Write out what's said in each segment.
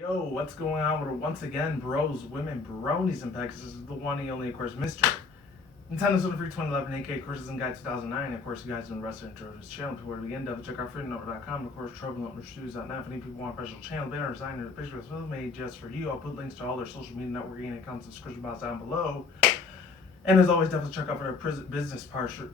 Yo, what's going on with once again, bros, women, bronies, and pegs? This is the one and only, of course, Mr. Nintendo Free 2011, aka Courses and Guide 2009. Of course, you guys have been wrestling to this channel. Before we begin, check out freedomnumber.com. Of course, troublenotershoes.net. If any people want a special channel banner design or a picture that's made just for you, I'll put links to all their social media networking accounts in the description box down below. And as always, definitely check out our business partnership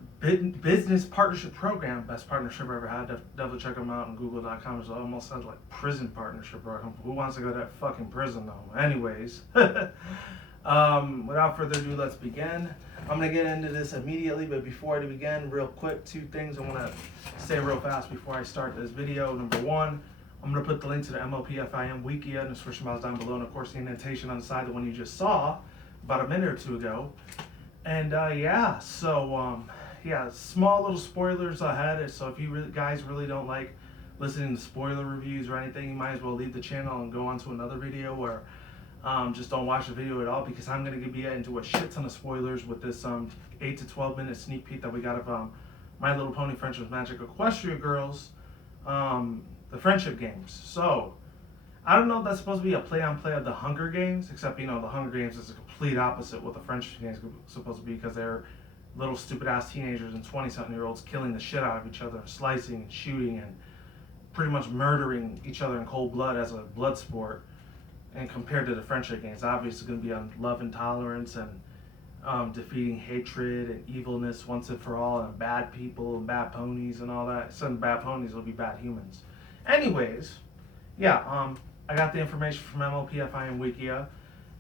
program. Best partnership I ever had. Definitely check them out on google.com. It almost sounds like prison partnership program. Who wants to go to that fucking prison though? Anyways, without further ado, let's begin. I'm going to get into this immediately, but before I begin, real quick, two things I want to say real fast before I start this video. Number one, I'm going to put the link to the MLP FIM Wiki in the description box down below, and of course the indentation on the side, the one you just saw about a minute or two ago. And yeah, small little spoilers ahead. So if you guys really don't like listening to spoiler reviews or anything, you might as well leave the channel and go on to another video, or just don't watch the video at all, because I'm going to be into a shit ton of spoilers with this 8 to 12 minute sneak peek that we got of My Little Pony Friendship Magic Equestria Girls, the friendship games. So I don't know if that's supposed to be a play-on-play of the Hunger Games, except, the Hunger Games is a complete opposite what the friendship games are supposed to be, because they're little stupid-ass teenagers and 20-something-year-olds killing the shit out of each other, and slicing and shooting and pretty much murdering each other in cold blood as a blood sport. And compared to the friendship games, obviously it's going to be on love and tolerance and defeating hatred and evilness once and for all, and bad people and bad ponies and all that. Instead of bad ponies, it'll be bad humans. Anyways, yeah, I got the information from MLP FIM Wikia,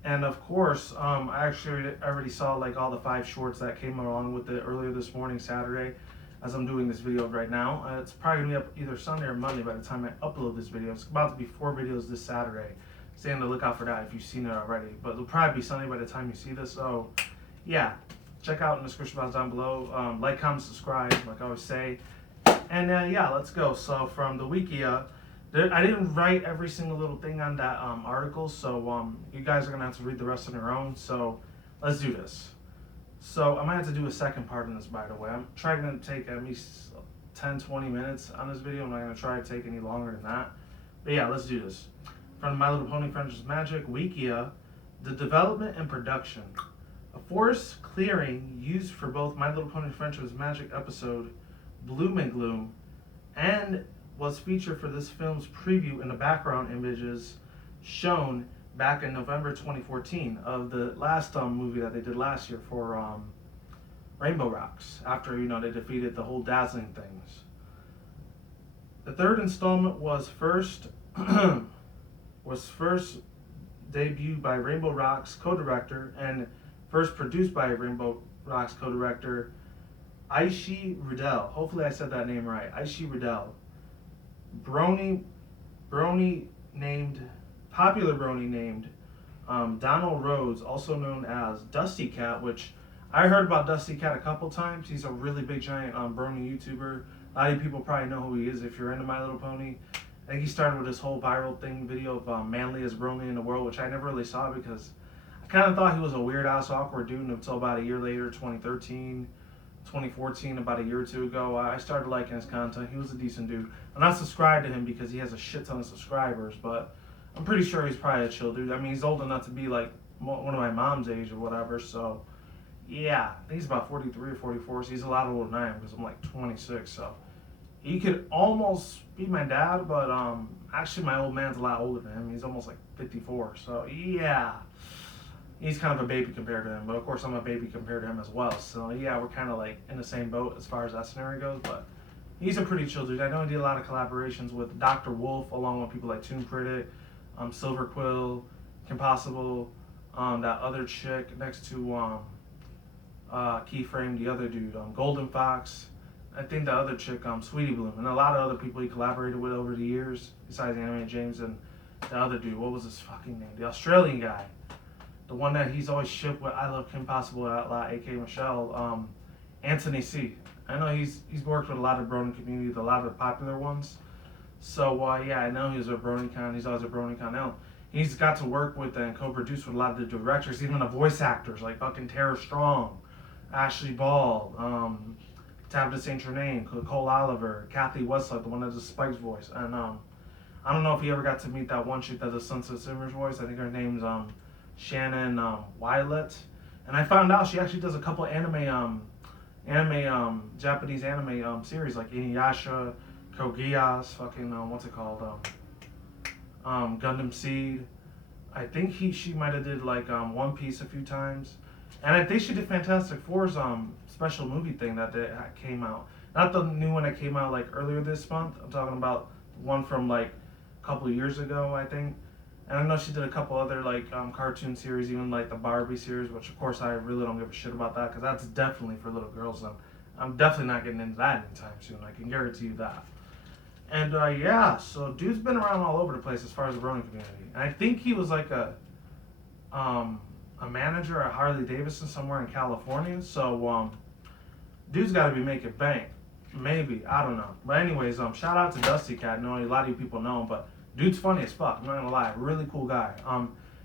and of course, I actually already saw like all the 5 shorts that came along with it earlier this morning, Saturday, as I'm doing this video right now. It's probably gonna be up either Sunday or Monday by the time I upload this video. It's about to be 4 videos this Saturday. Stay on the lookout for that if you've seen it already, but it'll probably be Sunday by the time you see this. So yeah, check out in the description box down below. Like, comment, subscribe, like I always say. And yeah, let's go. So from the Wikia, I didn't write every single little thing on that article, so you guys are going to have to read the rest on your own, so let's do this. So I might have to do a second part in this, by the way. I'm trying to take at least 10-20 minutes on this video. I'm not going to try to take any longer than that. But yeah, let's do this. From My Little Pony Friendship Magic, Wikia, the development and production. A forest clearing used for both My Little Pony Friendship Magic episode Bloom and Gloom, and was featured for this film's preview in the background images shown back in November 2014 of the last movie that they did last year for Rainbow Rocks, after they defeated the whole Dazzling things. The third installment was first debuted by Rainbow Rocks co-director and first produced by Rainbow Rocks co-director Aishi Riddell. Hopefully I said that name right. Aishi Riddell. Popular brony named Donald Rhodes, also known as Dusty Cat, which I heard about Dusty Cat a couple times. He's a really big giant brony YouTuber. A lot of people probably know who he is if you're into My Little Pony. I think he started with this whole viral video of manliest brony in the world, which I never really saw because I kind of thought he was a weird ass awkward dude until about a year later, 2013. 2014, about a year or two ago, I started liking his content. He was a decent dude. I'm not subscribed to him because he has a shit ton of subscribers, but I'm pretty sure he's probably a chill dude. I mean, he's old enough to be like one of my mom's age or whatever, so yeah, I think he's about 43 or 44, so he's a lot older than I am because I'm like 26, so he could almost be my dad, but actually my old man's a lot older than him. He's almost like 54, so yeah. He's kind of a baby compared to him, but of course I'm a baby compared to him as well. So yeah, we're kind of like in the same boat as far as that scenario goes, but he's a pretty chill dude. I know he did a lot of collaborations with Dr. Wolf, along with people like Toon Critic, Silver Quill, Kim Possible, that other chick next to Keyframe, the other dude, Golden Fox. I think the other chick, Sweetie Bloom, and a lot of other people he collaborated with over the years, besides Anime James and the other dude. What was his fucking name? The Australian guy. The one that he's always shipped with I Love Kim Possible a lot, aka Michelle, Anthony C. I know he's worked with a lot of brony communities, a lot of the popular ones. So yeah, I know he was a BronyCon. He's always a BronyCon now. He's got to work with and co-produce with a lot of the directors, even the voice actors like fucking Tara Strong, Ashley Ball, Tabitha St. Germain, Cole Oliver, Kathy Westlock, the one that does Spike's voice, and I don't know if you ever got to meet that one chick that does Sunset Simmer's voice. I think her name's Shannon Wylet. And I found out she actually does a couple Japanese anime series like Inuyasha, Code Geass, fucking what's it called? Gundam Seed. I think she might have did like One Piece a few times, and I think she did Fantastic Four's special movie thing that came out. Not the new one that came out like earlier this month. I'm talking about one from like a couple of years ago, I think. And I know she did a couple other like cartoon series, even like the Barbie series, which of course I really don't give a shit about that because that's definitely for little girls, and I'm definitely not getting into that anytime soon. I can guarantee you that. And yeah, so dude's been around all over the place as far as the brony community. And I think he was like a manager at Harley Davidson somewhere in California. So dude's got to be making bank. Maybe, I don't know. But anyways, shout out to Dusty Cat. I know a lot of you people know him, but dude's funny as fuck. I'm not gonna lie, really cool guy.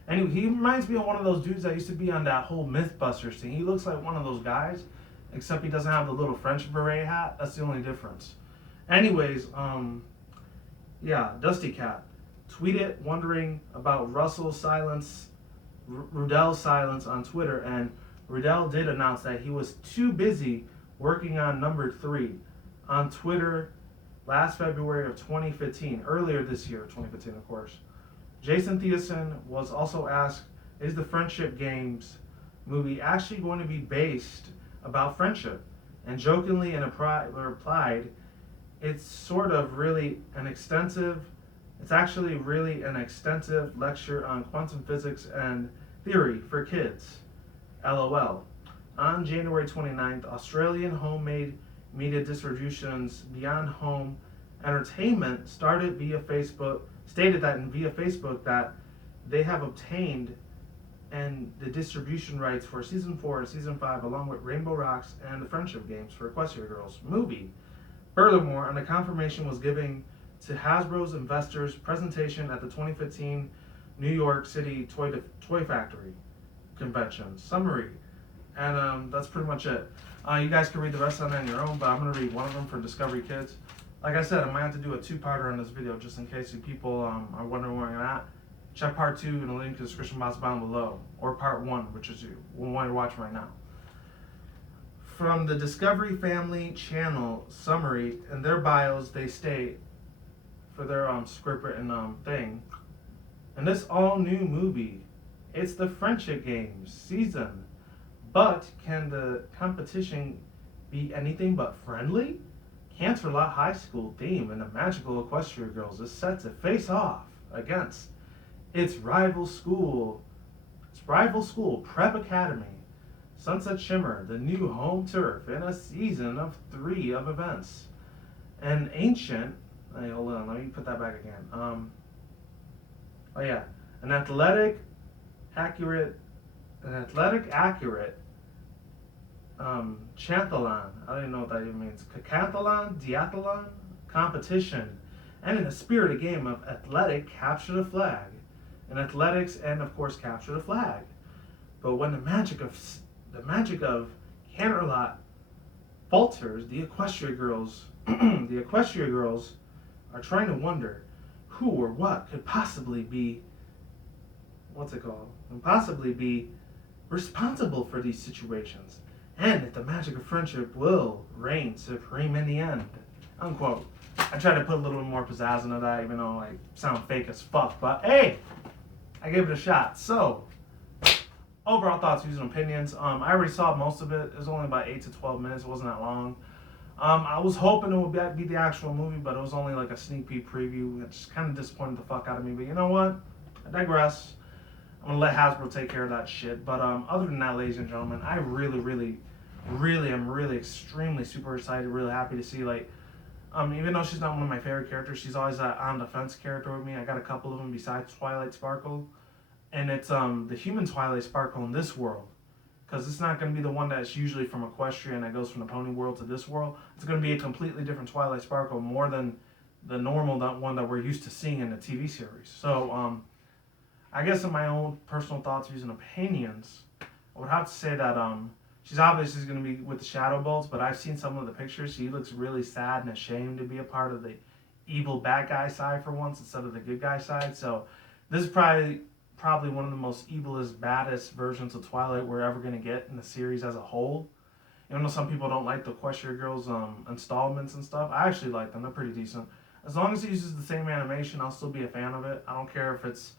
Anyway, he reminds me of one of those dudes that used to be on that whole MythBusters thing. He looks like one of those guys, except he doesn't have the little French beret hat. That's the only difference. Anyways, yeah, Dusty Cat tweeted wondering about Ruddell's silence on Twitter, and Ruddell did announce that he was too busy working on number 3 on Twitter last February of 2015, earlier this year, 2015, of course. Jason Theosin was also asked, is the Friendship Games movie actually going to be based about friendship? And jokingly replied, it's actually really an extensive lecture on quantum physics and theory for kids. LOL. On January 29th, Australian homemade media distributions Beyond Home Entertainment stated via Facebook that they have obtained and the distribution rights for season 4 and season 5 along with Rainbow Rocks and the Friendship Games for Equestria Girls movie. Furthermore, and the confirmation was given to Hasbro's investors presentation at the 2015 New York City Toy Factory convention. Summary. And that's pretty much it. You guys can read the rest on your own, but I'm going to read one of them for Discovery Kids. Like I said, I might have to do a 2-parter on this video just in case you people are wondering where I'm at. Check part 2 in the link in the description box down below, or part 1, which is the one you're watching right now. From the Discovery Family Channel summary, in their bios they state, for their script written thing, in this all-new movie, it's the Friendship Games season. But can the competition be anything but friendly? Canterlot High School theme and the magical Equestria Girls is set to face off against its rival school, Prep Academy. Sunset Shimmer, the new home turf in a season of 3 of events. An ancient, hold on, let me put that back again. An athletic accurate Chanthalon, I don't even know what that even means, Diathlon competition, and in a spirited game of athletic capture the flag, in athletics and of course capture the flag. But when the magic of Canterlot falters, the Equestria Girls are trying to wonder who or what could possibly be responsible for these situations, and if the magic of friendship will reign supreme in the end. Unquote. I tried to put a little more pizzazz into that, even though I sound fake as fuck, but hey, I gave it a shot. So, overall thoughts, views, and opinions. I already saw most of it. It was only about 8 to 12 minutes. It wasn't that long. I was hoping it would be the actual movie, but it was only like a sneak peek preview. It just kind of disappointed the fuck out of me. But you know what? I digress. I'm going to let Hasbro take care of that shit. But other than that, ladies and gentlemen, I really am extremely super excited, really happy to see, like, even though she's not one of my favorite characters, she's always that on the fence character with me. I got a couple of them besides Twilight Sparkle. And it's the human Twilight Sparkle in this world. Because it's not going to be the one that's usually from Equestria and that goes from the pony world to this world. It's going to be a completely different Twilight Sparkle, more than the normal one that we're used to seeing in the TV series. So, I guess in my own personal thoughts, views, and opinions, I would have to say that she's obviously going to be with the Shadow Bolts, but I've seen some of the pictures. She looks really sad and ashamed to be a part of the evil bad guy side for once instead of the good guy side. So this is probably one of the most evilest, baddest versions of Twilight we're ever gonna get in the series as a whole. Even though some people don't like the Equestria Girls installments and stuff, I actually like them. They're pretty decent. As long as it uses the same animation, I'll still be a fan of it. I don't care if it's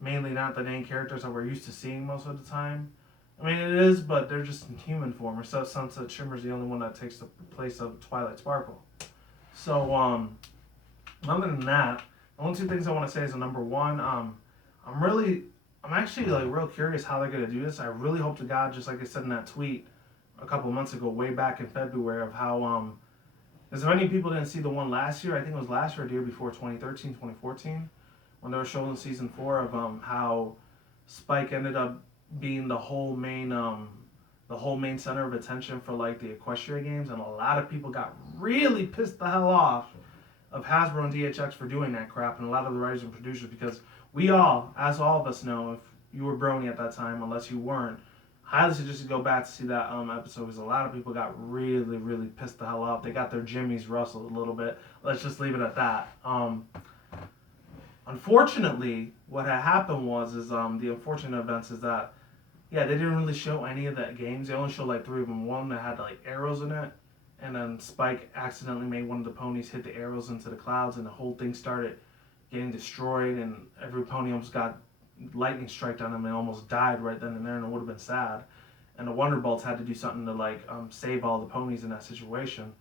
mainly not the main characters that we're used to seeing most of the time. I mean, it is, but they're just in human form. Or so Sunset Shimmer's the only one that takes the place of Twilight Sparkle. So, other than that, the only two things I want to say is number one, I'm actually like real curious how they're gonna do this. I really hope to God, just like I said in that tweet a couple of months ago, way back in February, of how because many people didn't see the one last year. I think it was last year or the year before, 2013, 2014, when they were showing season 4 of how Spike ended up being the whole main center of attention for like the Equestria games, and a lot of people got really pissed the hell off of Hasbro and DHX for doing that crap, and a lot of the writers and producers, because we all, as all of us know, if you were brony at that time, unless you weren't, highly suggest you go back to see that episode, because a lot of people got really, really pissed the hell off. They got their jimmies rustled a little bit. Let's just leave it at that. Unfortunately, what had happened was the unfortunate events is that, yeah, they didn't really show any of the games. They only showed like 3 of them. One that had like arrows in it, and then Spike accidentally made one of the ponies hit the arrows into the clouds, and the whole thing started getting destroyed, and every pony almost got lightning strike on them and almost died right then and there, and it would have been sad. And the Wonderbolts had to do something to like save all the ponies in that situation.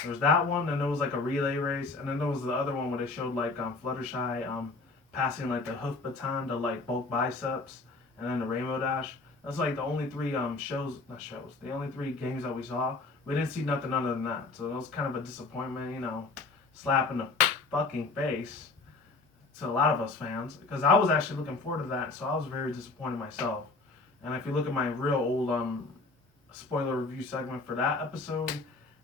There was that one, and there was like a relay race, and then there was the other one where they showed like Fluttershy passing like the hoof baton to like bulk biceps, and then the Rainbow Dash. That's like the only 3 the only 3 games that we saw. We didn't see nothing other than that, so it was kind of a disappointment, you know, slap in the fucking face to a lot of us fans, because I was actually looking forward to that, so I was very disappointed myself. And if you look at my real old spoiler review segment for that episode,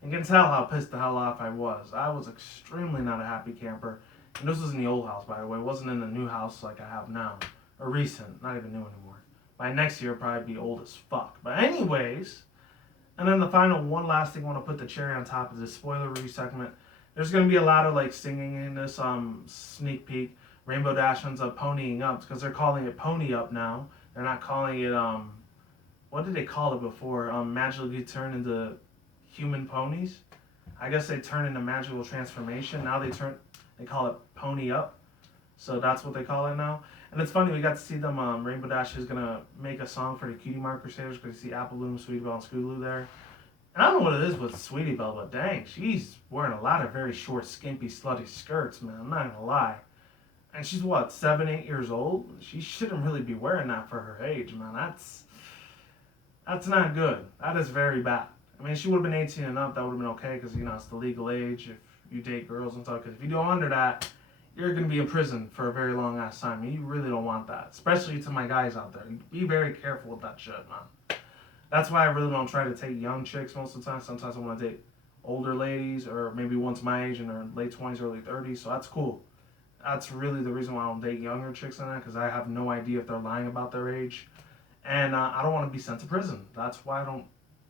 you can tell how pissed the hell off I was. I was extremely not a happy camper. And this was in the old house, by the way. It wasn't in the new house like I have now. Or recent, not even new anymore. By next year, it'll probably be old as fuck. But anyways, and then the final one last thing I want to put the cherry on top of this spoiler review segment. There's going to be a lot of like singing in this sneak peek. Rainbow Dash ends up ponying up, because they're calling it Pony Up now. They're not calling it, what did they call it before? Magically turn into human ponies? I guess they turn into magical transformation. Now they call it Pony Up. So that's what they call it now. And it's funny, we got to see them, Rainbow Dash is going to make a song for the Cutie Mark Crusaders, because you see Apple Bloom, Sweetie Belle, and Scootaloo there. And I don't know what it is with Sweetie Belle, but dang, she's wearing a lot of very short, skimpy, slutty skirts, man. I'm not going to lie. And she's what, 7, 8 years old? She shouldn't really be wearing that for her age, man. That's not good. That is very bad. I mean, she would have been 18 and up, that would have been okay, because, you know, it's the legal age if you date girls and stuff. Because if you go under that, you're going to be in prison for a very long ass time. You really don't want that, especially to my guys out there. Be very careful with that shit, man. That's why I really don't try to take young chicks most of the time. Sometimes I want to date older ladies, or maybe one's my age in their late 20s, early 30s, so that's cool. That's really the reason why I don't date younger chicks than that, because I have no idea if they're lying about their age. And I don't want to be sent to prison. That's why I don't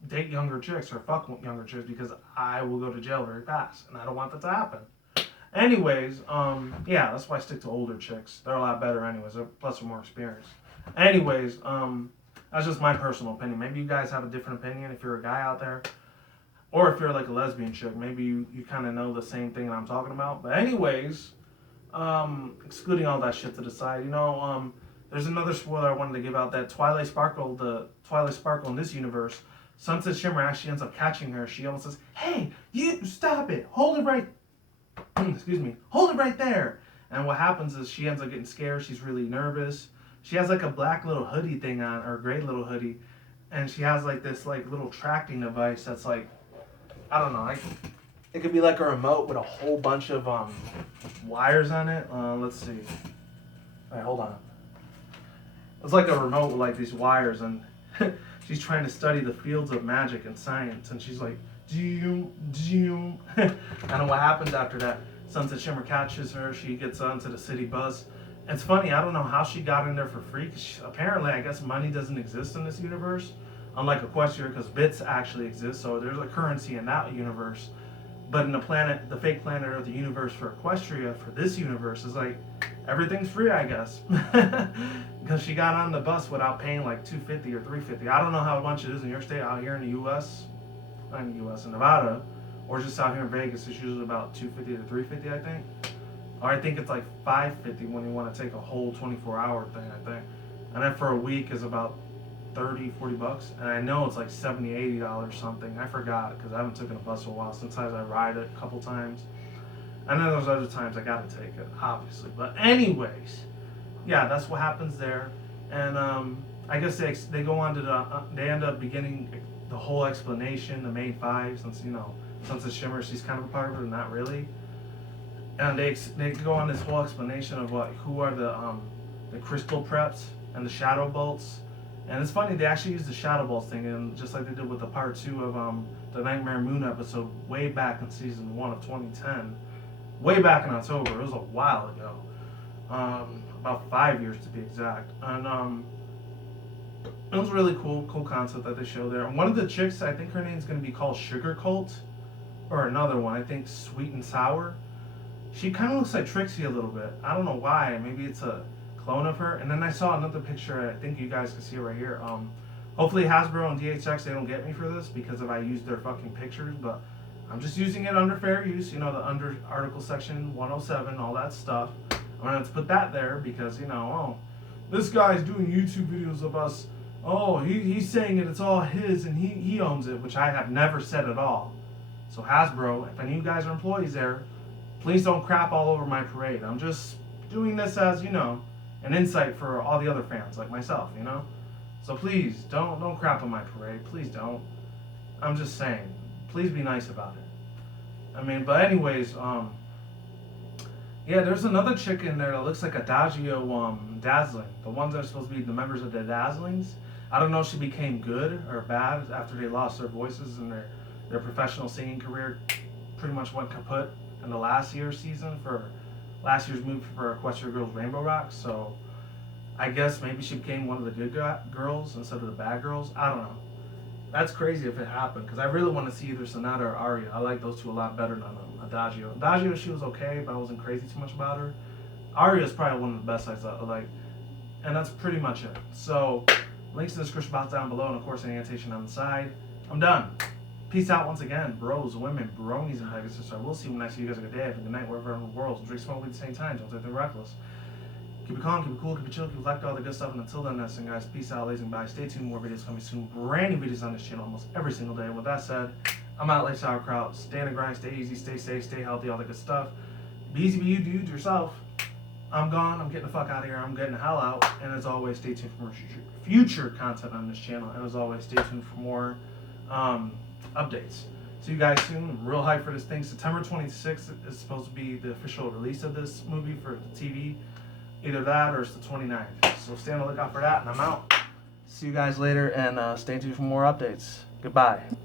date younger chicks or fuck younger chicks, because I will go to jail very fast, and I don't want that to happen. Anyways, yeah, that's why I stick to older chicks. They're a lot better anyways, plus they're more experienced. Anyways, that's just my personal opinion. Maybe you guys have a different opinion if you're a guy out there. Or if you're like a lesbian chick, maybe you kind of know the same thing that I'm talking about. But anyways, excluding all that shit to the side, you know, there's another spoiler I wanted to give out, that the Twilight Sparkle in this universe, Sunset Shimmer actually ends up catching her. She almost says, "Hey, you stop it. Hold it right hold it right there." And what happens is she ends up getting scared. She's really nervous. She has like a black little hoodie thing on, or a gray little hoodie, and she has like this like little tracking device that's like, I don't know, it could be like a remote with a whole bunch of wires on it. Let's see. All right, hold on. It's like a remote with like these wires, and she's trying to study the fields of magic and science, and she's like, and then what happens after that? Sunset Shimmer catches her. She gets onto the city bus. It's funny, I don't know how she got in there for free, because apparently, I guess money doesn't exist in this universe, unlike Equestria, because bits actually exist, so there's a currency in that universe. But in the fake planet or the universe for Equestria, for this universe, is like everything's free, I guess, because she got on the bus without paying like $250 or $350. I don't know how much it is in your state. Out here in the U.S., not in the U.S., in Nevada, or just out here in Vegas, it's usually about $250 to $350, I think. Or I think it's like $550 when you want to take a whole 24-hour thing, I think. And then for a week is about $30-40, and I know it's like $70-80 something. I forgot because I haven't taken a bus in a while. Sometimes I ride it a couple times, and then there's other times I gotta take it, obviously. But anyways, yeah, that's what happens there. And I guess they go on to they end up beginning the whole explanation, the main five, since the Shimmer, she's kind of a part of it, not really. And they go on this whole explanation of who are the crystal preps and the shadow bolts. And it's funny, they actually used the shadow bolts thing, and just like they did with the part 2 of the Nightmare Moon episode way back in season 1 of 2010, way back in October. It was a while ago, about 5 years to be exact. And it was really cool concept that they showed there. And one of the chicks, I think her name's going to be called Sugar Cult, or another one, I think Sweet and Sour. She kind of looks like Trixie a little bit. I don't know why. Maybe it's a clone of her. And then I saw another picture. I think you guys can see it right here. Hopefully Hasbro and DHX, they don't get me for this because if I use their fucking pictures, but I'm just using it under fair use. The under article section 107, all that stuff. I'm gonna have to put that there because this guy's doing YouTube videos of us. Oh, he's saying it's all his and he owns it, which I have never said at all. So Hasbro, if any of you guys are employees there, please don't crap all over my parade. I'm just doing this as, an insight for all the other fans like myself, So please don't crap on my parade. Please don't. I'm just saying. Please be nice about it. But anyways, yeah, there's another chick in there that looks like Adagio Dazzling. The ones that are supposed to be the members of the Dazzlings. I don't know if she became good or bad after they lost their voices and their professional singing career pretty much went kaput in the last year's season for last year's movie for Equestria Girls Rainbow Rock. So I guess maybe she became one of the good girls instead of the bad girls. I don't know. That's crazy if it happened because I really want to see either Sonata or Aria. I like those two a lot better than Adagio. Adagio, she was okay, but I wasn't crazy too much about her. Aria is probably one of the best I like, and that's pretty much it. So links in the description box down below, and of course any annotation on the side. I'm done. Peace out once again, bros, women, bronies, and pegasisters. I will see you when I see you guys. Have a good day, have a good night, wherever in the world. Drink smoke at the same time. Don't take them reckless. Keep it calm, keep it cool, keep it chill, keep it like all the good stuff. And until then, that's it, guys. Peace out, ladies and bye. Stay tuned. More videos coming soon. Brand new videos on this channel almost every single day. And with that said, I'm out like sauerkraut. Stay in the grind, stay easy, stay safe, stay healthy, all the good stuff. Be easy, be you, do yourself. I'm gone. I'm getting the fuck out of here. I'm getting the hell out. And as always, stay tuned for more future content on this channel. And as always, stay tuned for more updates. See you guys soon. I'm real hyped for this thing. September 26th is supposed to be the official release of this movie for the TV. Either that or it's the 29th. So stay on the lookout for that, and I'm out. See you guys later, and stay tuned for more updates. Goodbye.